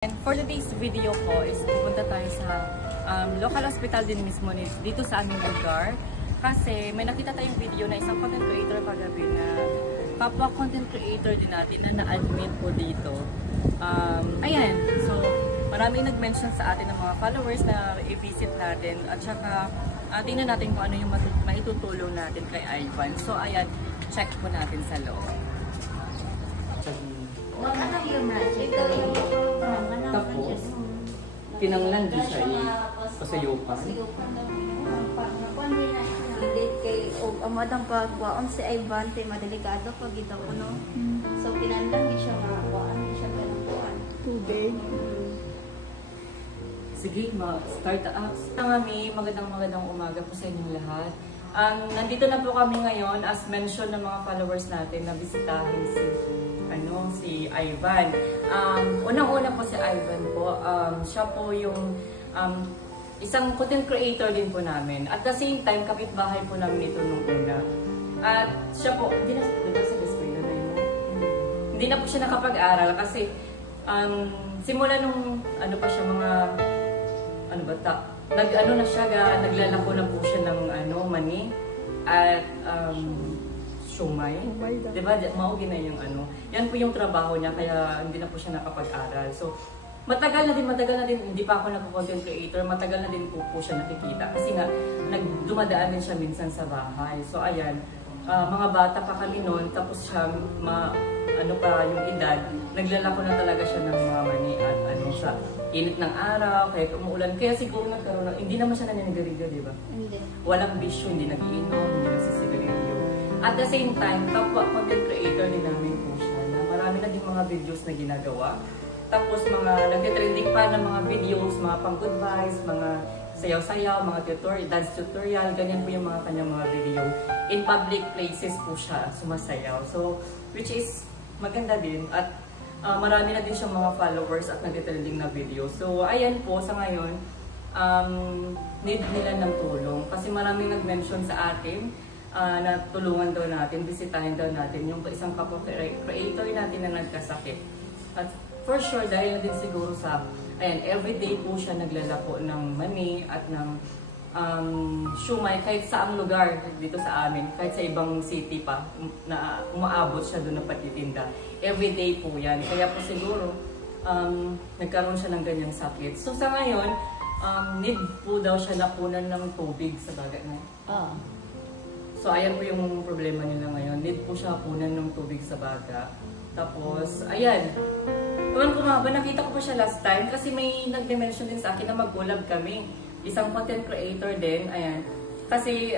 And for today's video po is pupunta tayo sa local hospital din mismo dito sa aming lugar. Kasi may nakita tayong video na isang content creator kagabi na kapwa content creator din natin na na-admit po dito. Ayan, so maraming nag-mention sa atin ng mga followers na i-visit natin at saka tingnan natin kung ano yung maitutulong natin kay Ivan. So ayan, check po natin sa loob. Tapos, kinanglan din siya pasayupan. Hindi kay amadang pagwaon si Ivan tay madelikado pag ito no. So kinanglan di siya makuan, di siya kanukuan. Today. Sige, start up. Magandang umaga po sa inyong lahat. Nandito na po kami ngayon as mentioned ng mga followers natin na bisitahin si Ivan. Unang-una po si Ivan po, siya po yung isang content creator din po namin. At the same time, kapitbahay po namin ito nung una. At siya po, hindi na po siya nakapag-aral kasi simula nung naglalako na po siya ng mani at shumay. Diba? Maugi na yung yan po yung trabaho niya kaya hindi na po siya nakapag-aral. So, matagal na din, hindi pa ako nagko-content creator, matagal na din po siya nakikita. Kasi nga, dumadaan din siya minsan sa bahay. So, ayan, mga bata pa kami noon, tapos siya, yung edad, naglalako na talaga siya ng mga mani at sa init ng araw, kahit umuulan. Kaya siguro nagkaroon hindi naman siya naninigarilyo, di ba? Hindi. Walang bisyo, hindi nag-iinom, hindi nagsisigarilyo. At the same time, kapwa content creator din namin po siya na marami na din mga videos na ginagawa. Tapos mga nagtitrending pa ng mga videos, mga pang-good vibes, mga sayaw-sayaw, mga dance tutorial, ganyan po yung mga kanyang mga video. In public places po siya sumasayaw. So, which is maganda din at marami na din siyang mga followers at nagtitrending na video. So, ayan po sa ngayon, need nila ng tulong. Kasi maraming nag-mention sa atin na tulungan daw natin, bisitahin daw natin yung isang kapwa creator natin na nagkasakit. At for sure, dahil na din siguro sa, everyday po siya naglalako ng mani at ng shumay kahit saang lugar dito sa amin, kahit sa ibang city pa, na umaabot siya doon na patitinda. Everyday po yan. Kaya po siguro, nagkaroon siya ng ganyang sakit. So sa ngayon, need po daw siya napunan ng tubig sa bagay na. So ayan po yung problema nila ngayon. Need po siya punan ng tubig sa baga. Tapos, ayan. Ewan ko nga ba, nakita ko pa siya last time kasi may nag-mention din sa akin na mag-collab kami. Isang content creator din, ayan. Kasi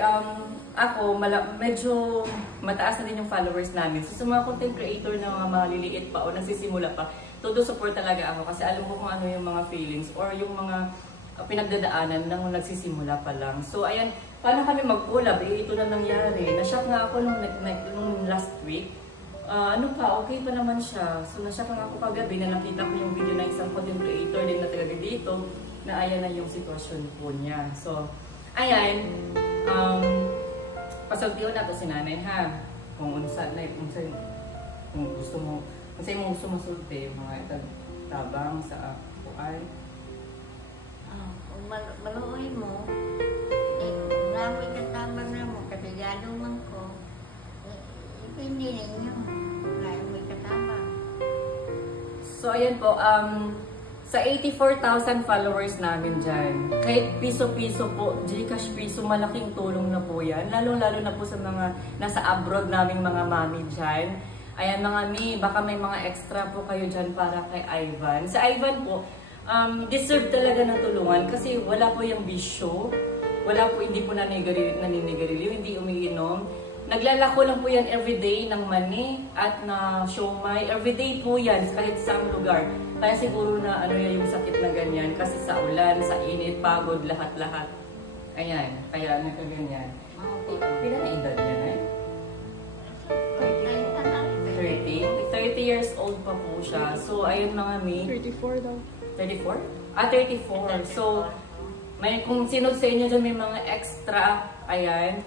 ako, medyo mataas na din yung followers namin. So sa mga content creator na mga maliliit pa o nagsisimula pa, todo support talaga ako kasi alam ko kung ano yung mga feelings or yung mga pinagdadaanan ng nagsisimula pa lang. So ayan, paano kami mag-collab? Ito na nangyari. Na-shock nga ako nung last week. Okay pa naman siya. So na-shock nga ako kagabi na nakita ko yung video na isang content creator din na talaga dito na ayan na yung sitwasyon po niya. So, ayan, pasultiyo na to si nanay ha. Kung gusto mo masulti, mga tabang sa kuan. Kung maluoy mo, namin katamang na mo, katigado man ko, hindi ninyo. May katamang. So, ayan po, sa 84,000 followers namin dyan, kahit piso-piso po, Gcash piso, malaking tulong na po yan. Lalo-lalo na po sa mga nasa abroad naming mga mami dyan. Ayan mga mi, baka may mga extra po kayo dyan para kay Ivan. Sa Ivan po, deserve talaga ng tulungan kasi wala po yung bisyo. Hindi po naninigarilyo, hindi umiinom. Naglalako lang po yan everyday ng mani at na shumay. Everyday po yan kahit saang lugar. Kaya siguro na yung sakit na ganyan kasi sa ulan, sa init, pagod, lahat-lahat. Ayan, kaya nagkaganyan. Pila na edad niya na 30 years old pa po siya. So, ayun mga mi. 34 daw. 34? 34. So, kung sino sa inyo dyan may mga extra, ayan,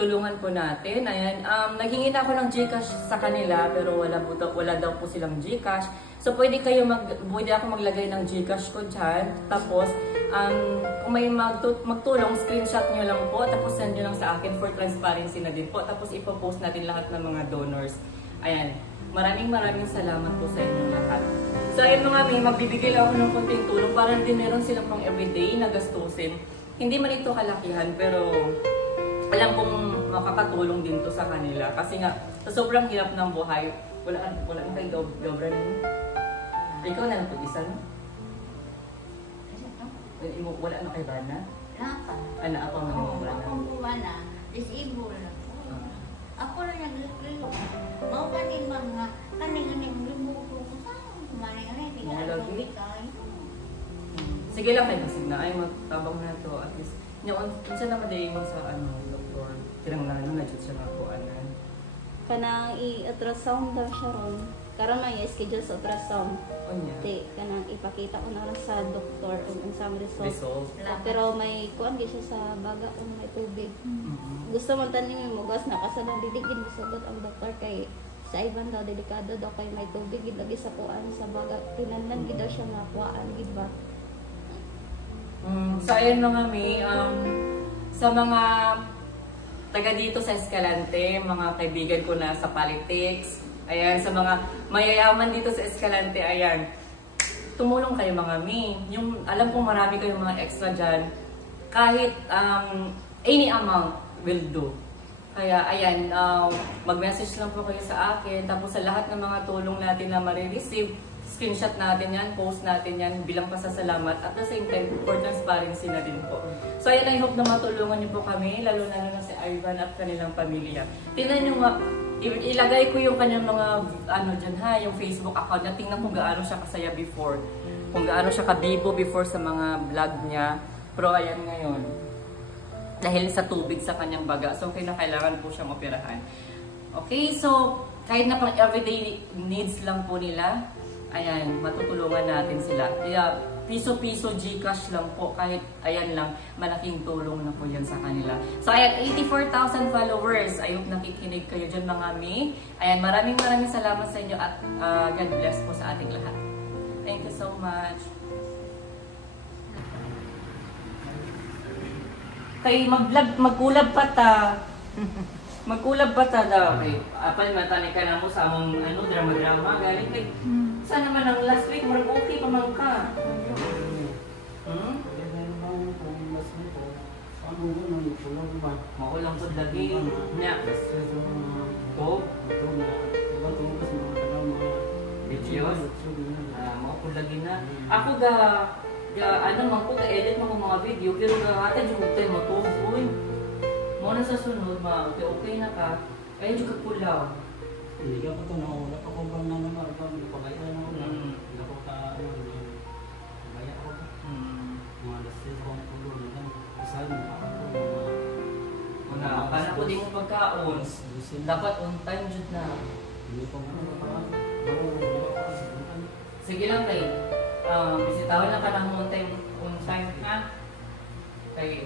tulungan po natin. Ayan, naghingi na ako ng Gcash sa kanila pero wala daw po silang Gcash. So pwede ako maglagay ng GCash ko dyan. Tapos kung may magtulong, screenshot nyo lang po. Tapos send nyo lang sa akin for transparency na din po. Tapos ipopost natin lahat ng mga donors. Ayan. Maraming salamat po sa inyong lahat. So ayun mga may, magbibigay lang ako ng konting tulong para din meron silang pang everyday na gastusin. Hindi man ito kalakihan pero alam kong makakatulong din to sa kanila. Kasi nga, sa sobrang hirap ng buhay, wala nang kayo dobra ninyo. Ikaw na lang po isa, no? Wala na kay Bana? Wala pa. Ano, ako na Oo, Bana? akong buwana, disabled ako. Ako na nag-relo. Mau kaning mga, kaning limuto ko sa maning Malagi? Sige lang kayo, sige na. Ay, magtabang na to. At least, unsa naman din mo sa doktor. Kinanglan na dyan siya nga po, anan. Kanang i-ultrasound daw siya ron. Karon may schedule sa ultrasound. O niya? Kanang ipakita ko na lang sa doktor ang sa result. Pero may kuan gyud siya sa baga kung may tubig. Gusto man tanim mo gas na kasalang didigin sugot ang doktor kay sa iban daw delikado daw kay may tubig gid lagi sa kuan sa baga. Tinanlan gid daw siya nga kuan gid ba. So ayan mga may, sa mga taga dito sa Escalante, mga kaibigan ko na sa politics, ayan, sa mga mayayaman dito sa Escalante, ayan, tumulong kayo mga mi. Yung, alam kong marami kayong mga extra dyan, kahit any amount will do. Kaya ayan, mag-message lang po kayo sa akin, tapos sa lahat ng mga tulong natin na marireceive, screenshot natin yan, post natin yan bilang pasasalamat at the same time for transparency na din po. So ayan, I hope na matulungan niyo po kami, lalo na si Ivan at kanilang pamilya. Tingnan niyo nga, ilagay ko yung kanyang mga dyan ha, yung Facebook account niya. Tingnan kung gaano siya kasaya before, kung gaano siya kabibo before sa mga vlog niya. Pero ayan ngayon, dahil sa tubig sa kanyang baga, so kailangan po siyang operahan. Okay, so kahit na pang everyday needs lang po nila, ayan, matutulungan natin sila. Kaya, piso-piso GCash lang po. Kahit, ayan lang, malaking tulong na po yan sa kanila. So, ayan, 84,000 followers. I hope nakikinig kayo dyan mga mi. Ayan, maraming salamat sa inyo at God bless po sa ating lahat. Thank you so much. Kay magkulab pa ta. Magkulab pa ta daw. Okay, apal matani ka na mo sa among drama-drama. Galing kay sana naman ang last week, marang okay pa man ka. Maulang po lagi. Nya. To? Videos? Maupod lagi na. Ako man ko, edit mo mga video, pero hata yung tayo matuboy. Muna sa sunod, okay na ka. Kaya yung kagpulaw. Hindi ka po ito naula pa ko bang naman marabang pagkaya na ulan. Hindi ako pagkaya ako po. Mga lastis akong pulo na lang. Kasal mo ako po. Paano ko din mo pagkaon? Dapat on time dyan na. Hindi ko mga Sige lang kayo. Bisitawan lang ka ng on time ha? Kay